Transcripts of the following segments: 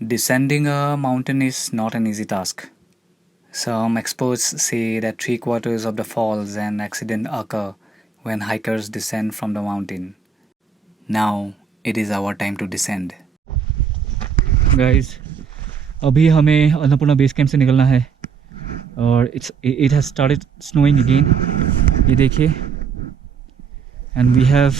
Descending a mountain is not an easy task. Some experts say that 3/4 of the falls and accidents occur when hikers descend from the mountain. Now it is our time to descend. Guys, अभी हमें Annapurna base camp से निकलना है और it has started snowing again. ये देखिए, and we have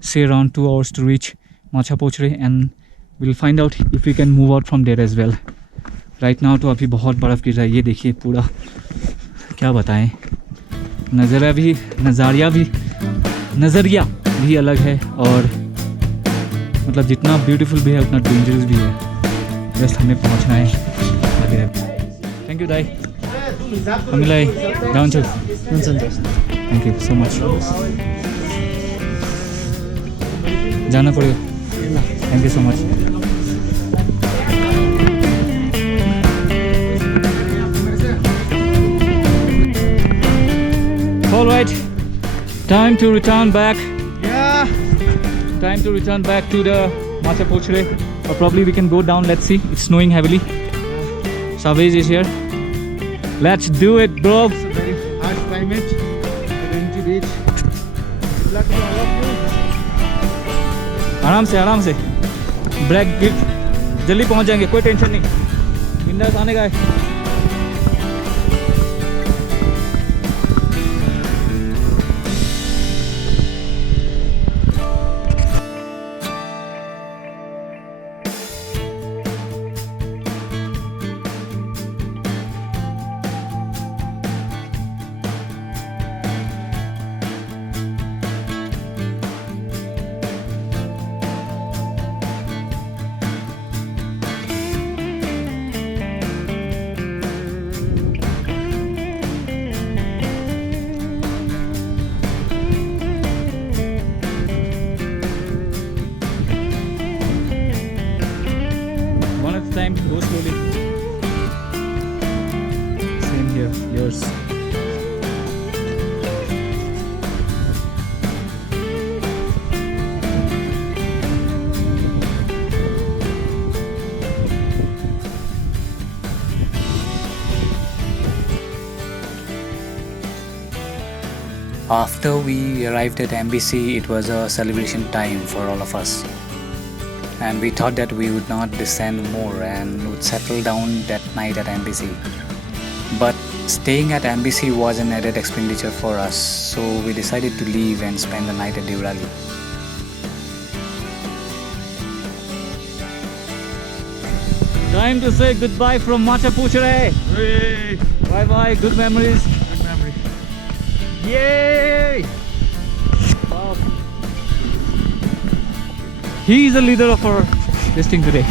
say around 2 hours to reach Machapochre and we'll find out if we can move out from there as well. Right now तो अभी बहुत बर्फ़ गिर रहा है, ये देखिए पूरा, क्या बताएं, नज़रिया भी अलग है और मतलब जितना ब्यूटीफुल भी है उतना डेंजरस भी है. जस्ट हमें पहुंचना है आगे. थैंक यू दाई. हामीलाई जान्छ. Thank you so much. जान पर्यो. Thank you so much. All right, time to return back. Yeah. Time to return back to the Machapochre, or probably we can go down. Let's see. It's snowing heavily. Savage is here. Let's do it, bro. It's a very harsh climate. We're going to reach. Good luck to all of you. आराम से break gift जल्दी पहुंच जाएंगे, कोई tension नहीं. बिंदास आने का है. Time go slowly. Same here, yours. After we arrived at MBC, it was a celebration time for all of us. And we thought that we would not descend more and would settle down that night at MBC. But staying at MBC was an added expenditure for us, so we decided to leave and spend the night at Deorali. Time to say goodbye from Machapochre. Hey. Bye bye, good memories. Good memory. Yay! Wow. He is the leader of our this thing today.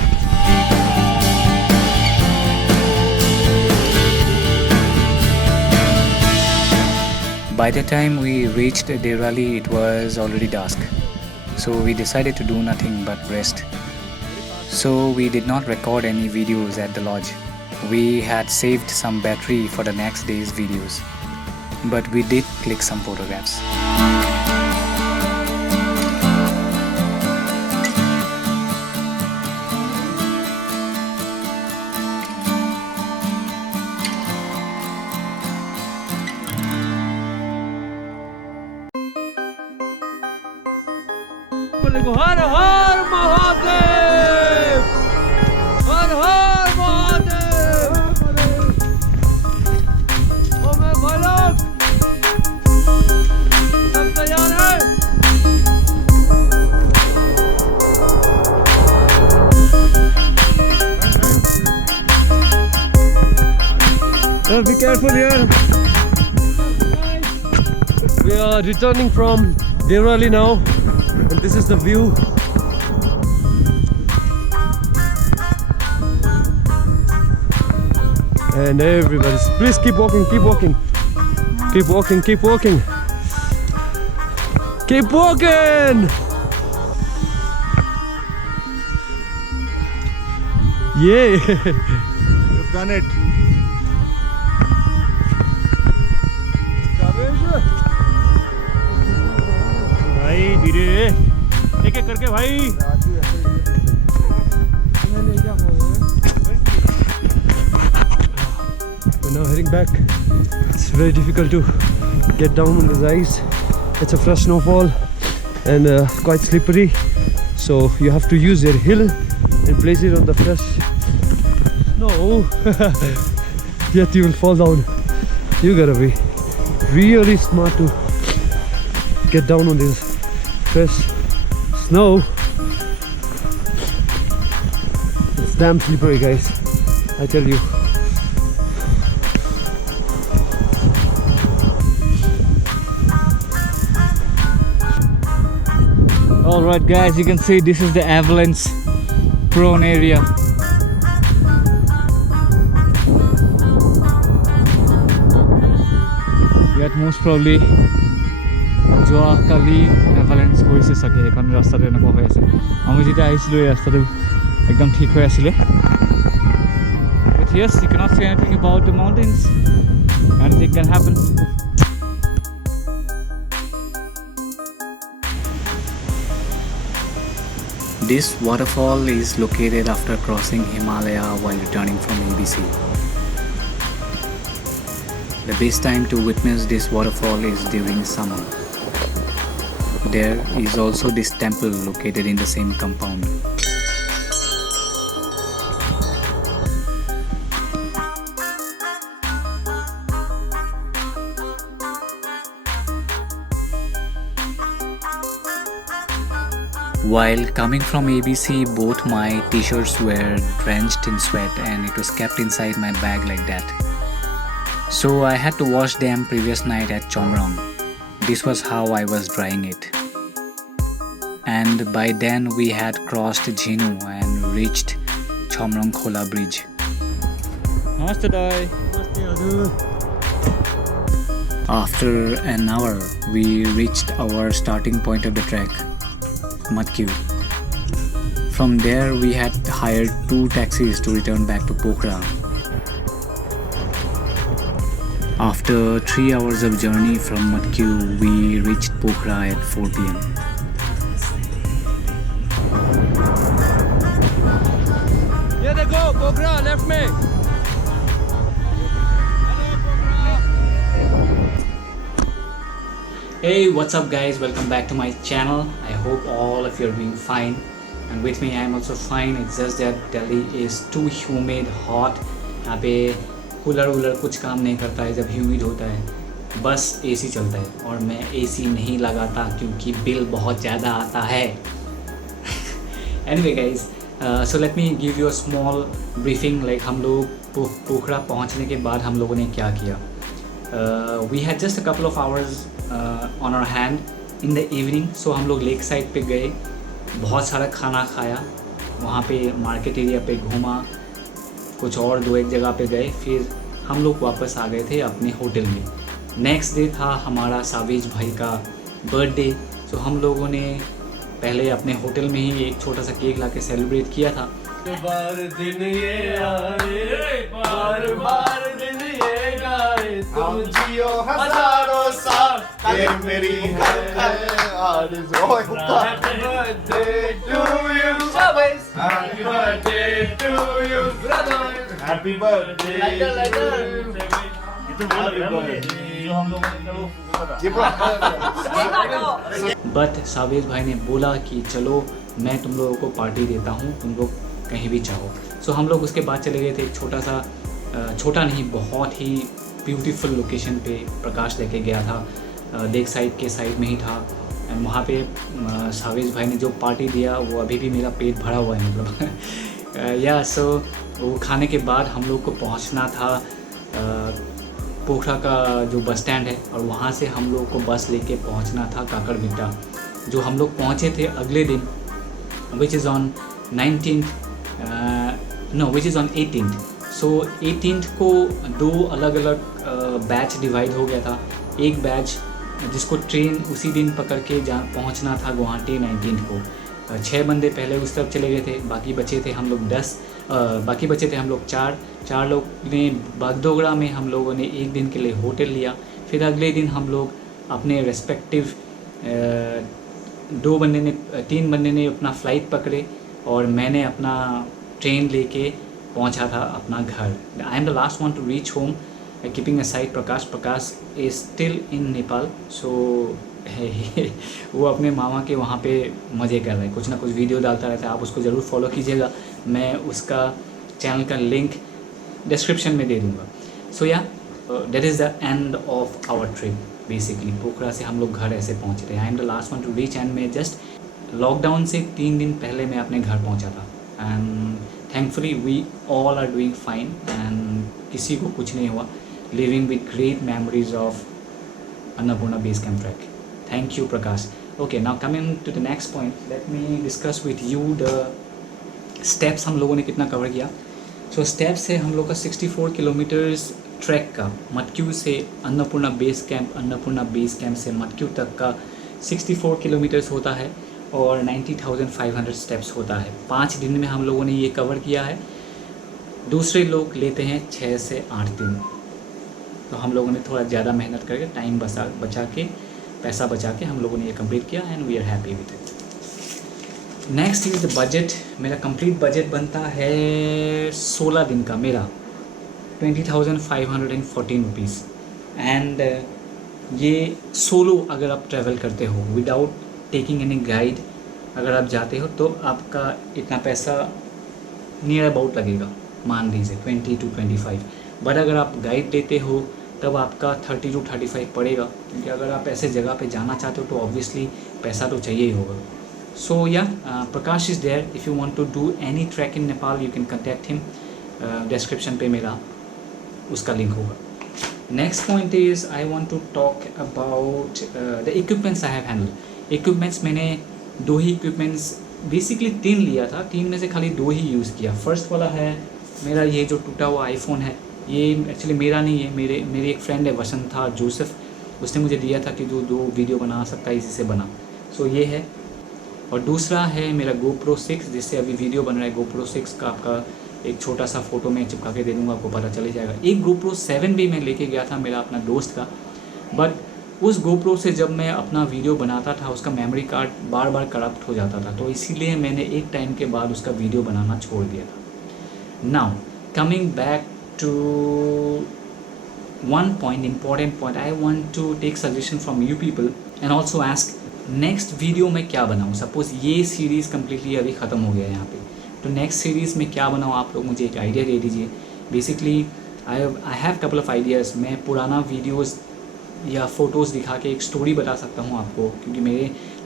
By the time we reached Deorali, it was already dusk, so we decided to do nothing but rest. So we did not record any videos at the lodge. We had saved some battery for the next day's videos, but we did click some photographs. हर हर महादेव, हर हर महादेव. ओ मैं भाई लोग, सब तैयार हैं? Be careful here. We are returning from Deorali now. And this is the view. And everybody, please keep walking, keep walking. Keep walking, keep walking. Keep walking! Yeah! You've done it. भाई धीरे एक एक करके भाई. heading back. It's very difficult to get down on the ice. It's a fresh snowfall and quite slippery, so you have to use your heel and place it on the fresh snow. Yet you will fall down. You gotta be really smart to get down on this fresh snow. It's damn slippery, guys, I tell you. Alright guys, you can see this is the avalanche prone area. Yet most probably যোৱাকালি avalanche হৈছে চাগে, কাৰণ ৰাস্তাটো এনেকুৱা হৈ আছে। আমি যেতিয়া আহিছিলোঁ এই ৰাস্তাটো একদম ঠিক হৈ আছিলে। But yes, you cannot say anything about the mountains. Anything can happen. This waterfall is located after crossing Himalaya while returning from ABC. The best time to witness this waterfall is during summer. There is also this temple located in the same compound. While coming from ABC, both my t-shirts were drenched in sweat and it was kept inside my bag like that. So I had to wash them previous night at Chomrong. This was how I was drying it. And by then we had crossed Jhinu and reached Chomrong Khola Bridge. Namaste Dai. After an hour, we reached our starting point of the trek, Matkyu. From there we had hired 2 taxis to return back to Pokhara. After 3 hours of journey from Matkyu, we reached Pokhara at 4 p.m. Here they go, Pokhara, left me. Hey, what's up guys, welcome back to my channel. I hope all of you are doing fine, and with me I am also fine. It's just that Delhi is too humid, hot. यहाँ पे cooler कुछ काम नहीं करता है जब humid होता है, बस एसी चलता है और मैं एसी नहीं लगाता क्योंकि बिल बहुत ज़्यादा आता है। Anyway guys, so let me give you a small briefing, like हम लोग पोखरा पहुँचने के बाद हम लोगों ने क्या किया। We had just a couple of hours on our hand in the evening, so हम लोग लेक साइड पे गए, बहुत सारा खाना खाया, वहाँ पे मार्केट एरिया पे घूमा, कुछ और 2-1 जगह पे गए, फिर हम लोग वापस आ गए थे अपने होटल में। नेक्स्ट डे था हमारा सावेज भाई का बर्थडे, सो हम लोगों ने पहले अपने होटल में ही एक छोटा सा केक ला के सेलिब्रेट किया था। बार दिन ये आए, बार दिन ये गाए, तुम जियो हजारों साल, ये मेरी आरज़ू। Happy birthday to you, happy birthday to you, brother. Happy birthday to you. But Chavez भाई ने बोला कि चलो मैं तुम लोगों को पार्टी देता हूँ, तुम लोग कहीं भी चाहो। सो हम लोग उसके बाद चले गए थे एक छोटा नहीं बहुत ही ब्यूटीफुल लोकेशन पे। प्रकाश लेके गया था, लेक साइड के साइड में ही था, एंड वहाँ पे सावेज भाई ने जो पार्टी दिया वो अभी भी मेरा पेट भरा हुआ है, मतलब या सो वो खाने के बाद हम लोग को पहुँचना था पोखरा का जो बस स्टैंड है, और वहाँ से हम लोग को बस लेके पहुँचना था काकड़बिड्डा, जो हम लोग पहुँचे थे अगले दिन, which is on 18th। So 18th को 2 अलग अलग बैच डिवाइड हो गया था। एक बैच जिसको ट्रेन उसी दिन पकड़ के पहुँचना था गुवाहाटी 19th को। 6 बंदे पहले उस तरफ चले गए थे, बाकी बचे थे हम लोग 4 लोग ने बागडोगरा में हम लोगों ने एक दिन के लिए होटल लिया। फिर अगले दिन हम लोग अपने रेस्पेक्टिव 3 बंदे ने अपना फ़्लाइट पकड़े और मैंने अपना ट्रेन लेके पहुंचा था अपना घर। I am the last one to reach home keeping aside Prakash is still in Nepal, so वो अपने मामा के वहाँ पे मज़े कर रहे हैं, कुछ ना कुछ वीडियो डालता रहता है, आप उसको ज़रूर फॉलो कीजिएगा, मैं उसका चैनल का लिंक डिस्क्रिप्शन में दे दूँगा। So yeah that is the end of our trip basically. Pokhara से हम लोग घर ऐसे पहुँच रहे हैं। I am the last one to reach and मैं जस्ट लॉकडाउन से 3 दिन पहले मैं अपने घर पहुँचा था and thankfully we all are doing fine and किसी को कुछ नहीं हुआ, living with great memories of Annapurna base camp trek. Thank you Prakash. Okay, now coming to the next point, let me discuss with you the steps हम लोगों ने कितना cover किया। सो स्टेप्स है हम लोग का 64 किलोमीटर्स ट्रैक का, मटक्यू से अन्नपूर्णा बेस कैंप से मटक्यू तक का 64 किलोमीटर्स होता है और 90,500 स्टेप्स होता है। 5 दिन में हम लोगों ने ये कवर किया है। दूसरे लोग लेते हैं 6 से 8 दिन, तो हम लोगों ने थोड़ा ज़्यादा मेहनत करके टाइम बचा के पैसा बचा के हम लोगों ने ये कंप्लीट किया and we are happy with it. Next is the budget. मेरा कंप्लीट बजट बनता है 16 दिन का मेरा 20,514 रुपीज़ एंड ये सोलो अगर आप ट्रैवल करते हो विदाउट टेकिंग एनी गाइड, अगर आप जाते हो तो आपका इतना पैसा नियर अबाउट लगेगा, मान लीजिए 20 to 25। बट अगर आप गाइड लेते हो तब आपका 30 to 35 पड़ेगा, क्योंकि अगर आप ऐसे जगह पे जाना चाहते हो तो ऑब्वियसली पैसा तो चाहिए ही होगा। So yeah Prakash is there, if you want to do any trek in Nepal you can contact him, description पे मेरा उसका लिंक होगा। Next point is I want to talk about the equipments I have handle. Equipments मैंने 2 ही equipments, basically 3 लिया था, 3 में से खाली 2 ही यूज़ किया। फर्स्ट वाला है मेरा ये जो टूटा हुआ आईफोन है, ये एक्चुअली मेरा नहीं है, मेरे एक फ्रेंड है वसंथा जोसेफ, उसने मुझे दिया था कि 2 वीडियो बना सकता है, इसी से बना। सो ये है। और दूसरा है मेरा GoPro 6, जिससे अभी वीडियो बन रहा है। GoPro 6 का आपका एक छोटा सा फ़ोटो मैं चिपका के दे दूँगा, आपको पता चल जाएगा। एक GoPro 7 भी मैं लेके गया था मेरा अपना दोस्त का, बट उस GoPro से जब मैं अपना वीडियो बनाता था उसका मेमोरी कार्ड बार बार करप्ट हो जाता था, तो इसीलिए मैंने एक टाइम के बाद उसका वीडियो बनाना छोड़ दिया था। Now coming back to one point, important point, I want to take suggestion from you people and also ask next video में क्या बनाऊँ। सपोज़ ये सीरीज़ कम्प्लीटली अभी ख़त्म हो गया है यहाँ पे, तो नेक्स्ट सीरीज़ में क्या बनाऊँ, आप लोग मुझे एक आइडिया दे दीजिए। Basically I have couple of ideas. मैं पुराना वीडियोज़ या फ़ोटोज़ दिखा के एक स्टोरी बता सकता हूँ आपको, क्योंकि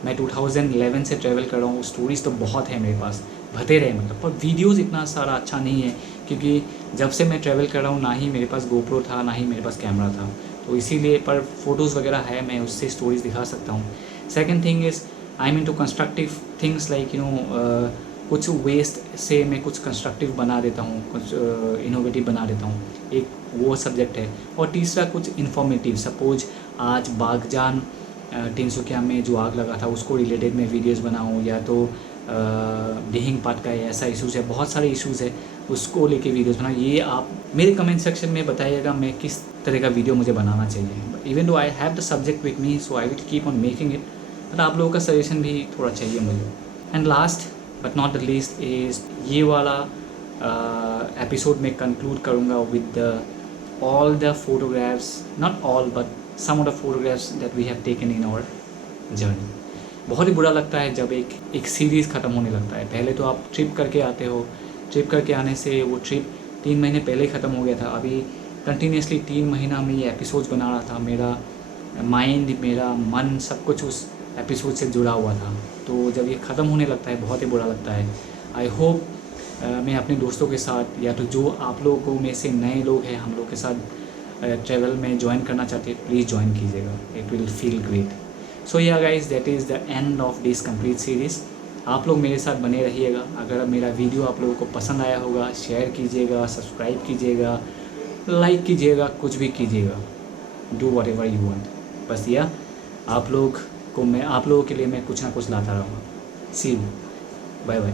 मैं 2011 से ट्रैवल कर रहा हूँ। स्टोरीज़ तो बहुत है मेरे पास, भते रहे मतलब, पर वीडियोज़ इतना सारा अच्छा नहीं है, क्योंकि जब से मैं ट्रैवल कर रहा हूँ ना ही मेरे पास GoPro था ना ही मेरे पास कैमरा था, तो इसीलिए। पर फोटोज़ वगैरह है, मैं उससे स्टोरीज़ दिखा सकता हूँ। Second thing is I am into constructive things like कुछ वेस्ट से मैं कुछ कंस्ट्रक्टिव बना देता हूँ, कुछ इनोवेटिव बना देता हूँ, एक वो सब्जेक्ट है। और तीसरा कुछ इन्फॉर्मेटिव, सपोज आज बागजान तिनसुकिया में जो आग लगा था उसको रिलेटेड मैं वीडियोज़ बनाऊँ, या तो दिहिंग पाट का ऐसा इशूज़ है, बहुत सारे इशूज़ है, उसको लेके वीडियोस बनाओ। ये आप मेरे कमेंट सेक्शन में बताइएगा मैं किस तरह का वीडियो मुझे बनाना चाहिए। Even though I have the subject with me, so I will keep on making it, but आप लोगों का सजेशन भी थोड़ा चाहिए मुझे। And last but not the least is ये वाला एपिसोड में कंक्लूड करूँगा with all the photographs, not all but some of the photographs that we have taken in our journey. बहुत ही बुरा लगता है जब एक सीरीज़ ख़त्म होने लगता है। पहले तो आप ट्रिप करके आते हो, ट्रिप करके आने से वो ट्रिप 3 महीने पहले ही ख़त्म हो गया था। अभी कंटिन्यूसली 3 महीना में ये एपिसोड्स बना रहा था, मेरा माइंड, मेरा मन, सब कुछ उस एपिसोड से जुड़ा हुआ था। तो जब ये ख़त्म होने लगता है बहुत ही बुरा लगता है। आई होप मैं अपने दोस्तों के साथ, या तो जो आप लोगों में से नए लोग हैं हम लोग के साथ ट्रैवल में ज्वाइन करना चाहते हैं, प्लीज़ ज्वाइन कीजिएगा, it will feel great. So yeah guys, that is the end of this complete series. आप लोग मेरे साथ बने रहिएगा। अगर मेरा वीडियो आप लोगों को पसंद आया होगा, शेयर कीजिएगा, सब्सक्राइब कीजिएगा, लाइक कीजिएगा, कुछ भी कीजिएगा, do what ever you want. बस या आप लोगों के लिए मैं कुछ ना कुछ लाता रहूँगा। सी यू, बाय बाय।